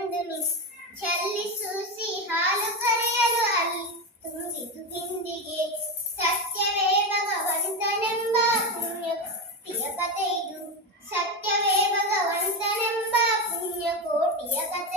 ಒಂದು ಚೆಲ್ಲಿಸು ಹಾಲು ಕರೆಯಲು ಅಲ್ಲಿ ತುಂಬಿತು ಬಿಂದಿಗೆ. ಸತ್ಯವೇ ಭಗವಂತನೆಂಬ ಪುಣ್ಯ ಕೋಟಿಯ ಕಥೆ ಇದು. ಸತ್ಯವೇ ಭಗವಂತನೆಂಬ ಪುಣ್ಯ ಕೋಟಿಯ ಕಥೆ.